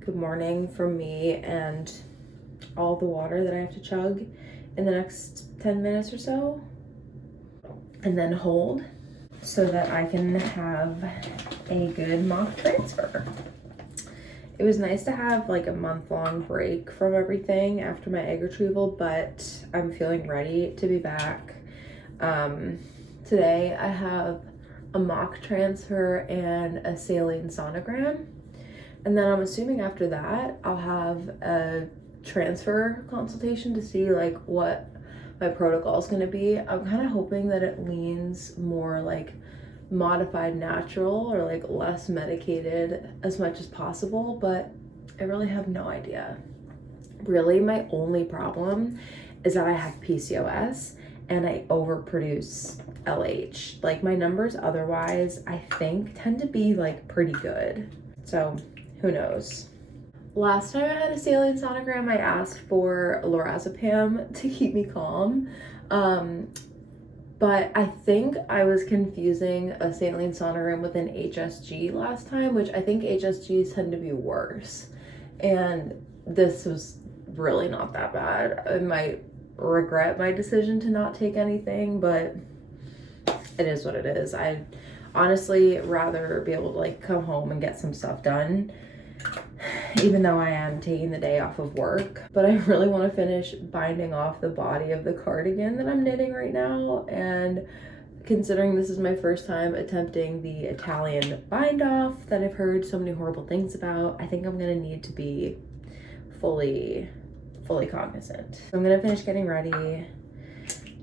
good morning from me and all the water that I have to chug in the next 10 minutes or so, and then hold so that I can have a good mock transfer. It was nice to have like a month-long break from everything after my egg retrieval, but I'm feeling ready to be back. Today I have a mock transfer and a saline sonogram. And then I'm assuming after that, I'll have a transfer consultation to see like what my protocol is going to be. I'm kind of hoping that it leans more like modified natural or like less medicated as much as possible, but I really have no idea. Really, my only problem is that I have PCOS and I overproduce LH. Like my numbers otherwise, I think tend to be like pretty good. So who knows? Last time I had a saline sonogram, I asked for lorazepam to keep me calm. But I think I was confusing a saline sonogram with an HSG last time, which I think HSGs tend to be worse. And this was really not that bad. I might regret my decision to not take anything, but it is what it is. I'd honestly rather be able to like come home and get some stuff done, even though I am taking the day off of work. But I really want to finish binding off the body of the cardigan that I'm knitting right now, and considering this is my first time attempting the Italian bind off that I've heard so many horrible things about, I think I'm gonna need to be fully cognizant. So I'm gonna finish getting ready,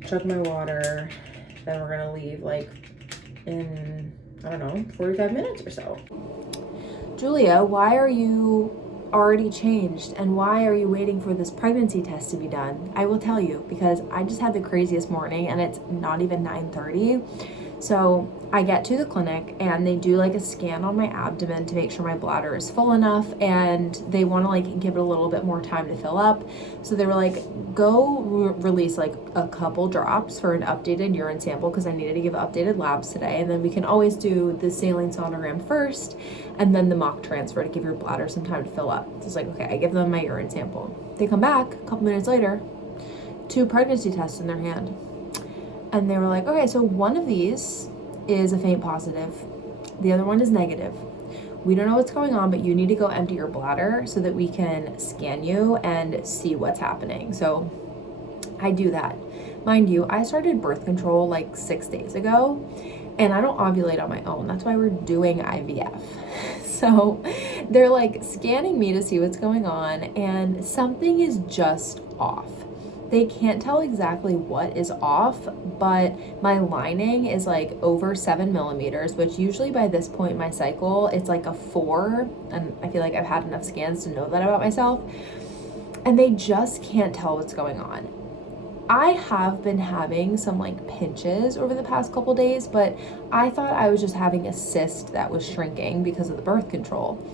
chug my water, then we're gonna leave like in, I don't know, 45 minutes or so. Julia, why are you already changed and why are you waiting for this pregnancy test to be done? I will tell you, because I just had the craziest morning and it's not even 9:30. So I get to the clinic and they do like a scan on my abdomen to make sure my bladder is full enough, and they want to like give it a little bit more time to fill up. So they were like, go release like a couple drops for an updated urine sample, because I needed to give updated labs today, and then we can always do the saline sonogram first and then the mock transfer to give your bladder some time to fill up. So it's like, okay, I give them my urine sample. They come back a couple minutes later, 2 pregnancy tests in their hand. And they were like, okay, so one of these is a faint positive. The other one is negative. We don't know what's going on, but you need to go empty your bladder so that we can scan you and see what's happening. So I do that. Mind you, I started birth control like 6 days ago, and I don't ovulate on my own. That's why we're doing IVF. So they're like scanning me to see what's going on, and something is just off. They can't tell exactly what is off, but my lining is like over 7 millimeters, which usually by this point in my cycle, it's like a 4. And I feel like I've had enough scans to know that about myself. And they just can't tell what's going on. I have been having some like pinches over the past couple days, but I thought I was just having a cyst that was shrinking because of the birth control.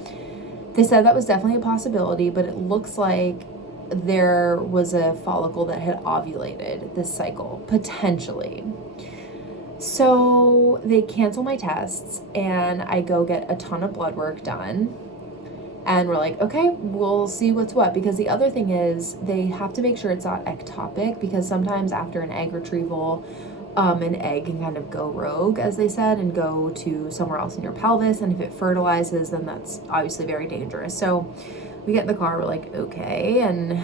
They said that was definitely a possibility, but it looks like there was a follicle that had ovulated this cycle, potentially. So they cancel my tests and I go get a ton of blood work done. And we're like, okay, we'll see what's what. Because the other thing is they have to make sure it's not ectopic, because sometimes after an egg retrieval, an egg can kind of go rogue, as they said, and go to somewhere else in your pelvis. And if it fertilizes, then that's obviously very dangerous. So we get in the car, we're like, okay, and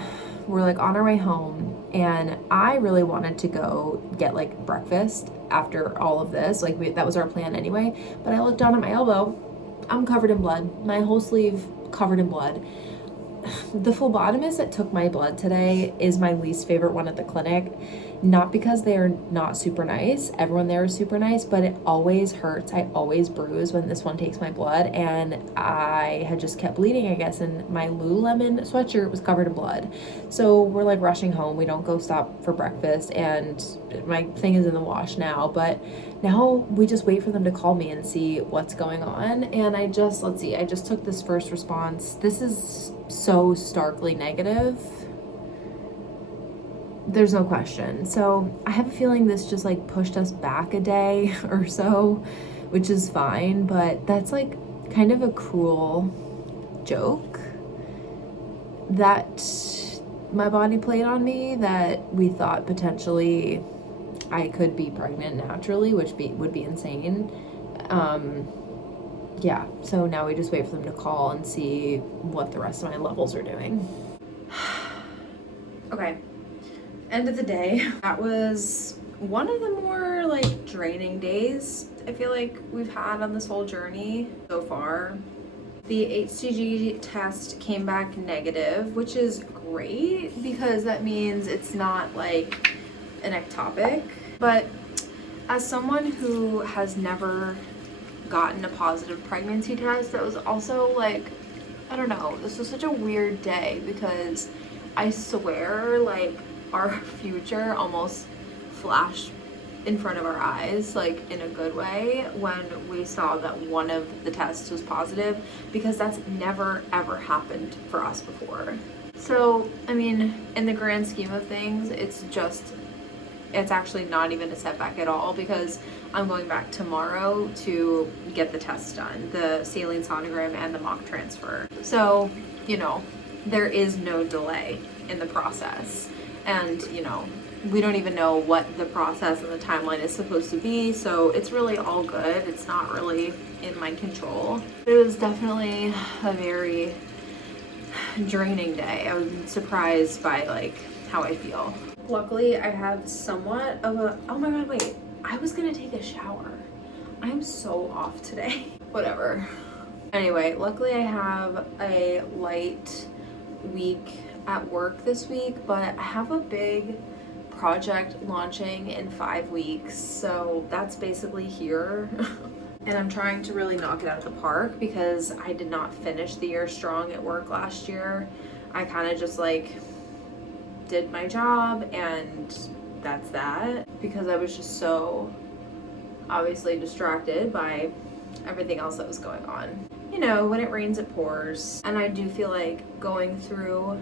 we're like on our way home, and I really wanted to go get like breakfast after all of this, like that was our plan anyway, but I looked down at my elbow, I'm covered in blood, my whole sleeve covered in blood. The phlebotomist that took my blood today is my least favorite one at the clinic. Not because they are not super nice, everyone there is super nice, but it always hurts. I always bruise when this one takes my blood, and I had just kept bleeding, I guess, and my Lululemon sweatshirt was covered in blood. So we're like rushing home. We don't go stop for breakfast, and my thing is in the wash now, but now we just wait for them to call me and see what's going on. And I just took this first response. This is so starkly negative. There's no question. So I have a feeling this just like pushed us back a day or so, which is fine, but that's like kind of a cruel joke. that my body played on me, that we thought potentially I could be pregnant naturally, which would be insane. Yeah, so now we just wait for them to call and see what the rest of my levels are doing. Okay, end of the day. That was one of the more like draining days I feel like we've had on this whole journey so far. The HCG test came back negative, which is great because that means it's not like an ectopic. But as someone who has never gotten a positive pregnancy test, that was also like, I don't know, this was such a weird day because I swear like our future almost flashed in front of our eyes, like in a good way, when we saw that one of the tests was positive, because that's never ever happened for us before. So I mean, in the grand scheme of things, it's actually not even a setback at all, because I'm going back tomorrow to get the tests done, the saline sonogram and the mock transfer. So, you know, there is no delay in the process. And, you know, we don't even know what the process and the timeline is supposed to be, so it's really all good. It's not really in my control. It was definitely a very draining day. I was surprised by like how I feel. Luckily, I have somewhat of a, oh my god, wait, I was gonna take a shower. I'm so off today. Whatever. Anyway, luckily I have a light week at work this week, but I have a big project launching in 5 weeks, so that's basically here. And I'm trying to really knock it out of the park because I did not finish the year strong at work last year. I kind of just like did my job and that's that, because I was just so obviously distracted by everything else that was going on. You know, when it rains it pours, and I do feel like going through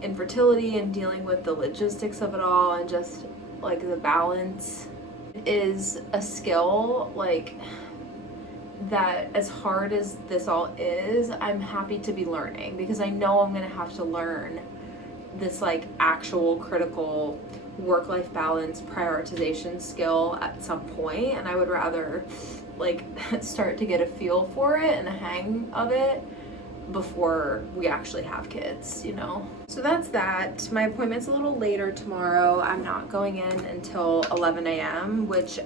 infertility and dealing with the logistics of it all and just like the balance is a skill like that, as hard as this all is, I'm happy to be learning, because I know I'm gonna have to learn this like actual critical work-life balance prioritization skill at some point, and I would rather like start to get a feel for it and a hang of it before we actually have kids, you know? So that's that. My appointment's a little later tomorrow. I'm not going in until 11 a.m., which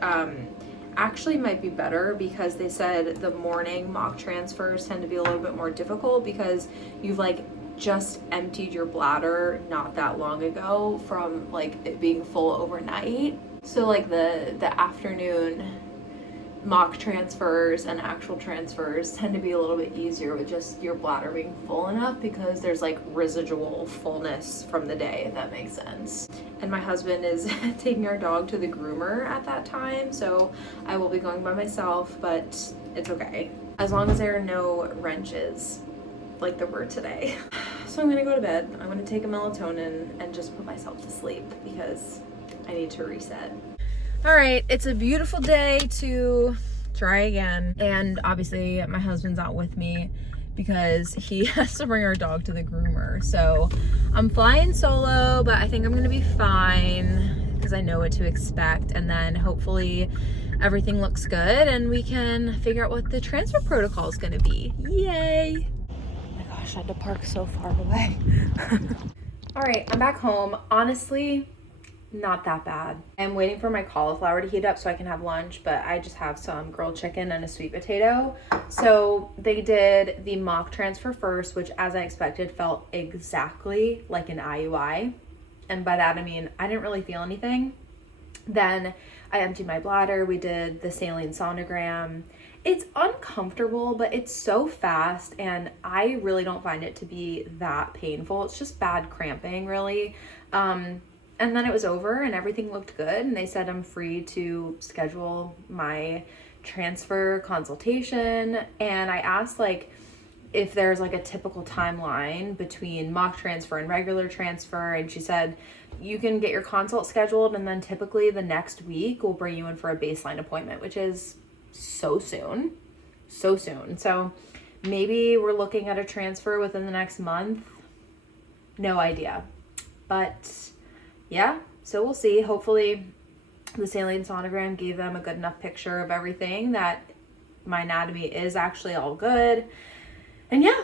actually might be better, because they said the morning mock transfers tend to be a little bit more difficult because you've like just emptied your bladder not that long ago from like it being full overnight. So like the afternoon mock transfers and actual transfers tend to be a little bit easier with just your bladder being full enough, because there's like residual fullness from the day, if that makes sense. And my husband is taking our dog to the groomer at that time, so I will be going by myself, but it's okay as long as there are no wrenches like there were today. So I'm gonna go to bed. I'm gonna take a melatonin and just put myself to sleep because I need to reset. All right, it's a beautiful day to try again. And obviously my husband's out with me because he has to bring our dog to the groomer. So I'm flying solo, but I think I'm gonna be fine because I know what to expect. And then hopefully everything looks good and we can figure out what the transfer protocol is gonna be. Yay. Oh my gosh, I had to park so far away. All right, I'm back home. Honestly, not that bad. I'm waiting for my cauliflower to heat up so I can have lunch, but I just have some grilled chicken and a sweet potato. So they did the mock transfer first, which as I expected felt exactly like an IUI. And by that I mean I didn't really feel anything. Then I emptied my bladder. We did the saline sonogram. It's uncomfortable, but it's so fast and I really don't find it to be that painful. It's just bad cramping, really. And then it was over and everything looked good, and they said I'm free to schedule my transfer consultation. And I asked like if there's like a typical timeline between mock transfer and regular transfer, and she said you can get your consult scheduled and then typically the next week we'll bring you in for a baseline appointment, which is so soon. So maybe we're looking at a transfer within the next month. no idea. But yeah, so we'll see. Hopefully the saline sonogram gave them a good enough picture of everything that my anatomy is actually all good. And yeah,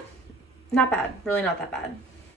not bad. Really not that bad.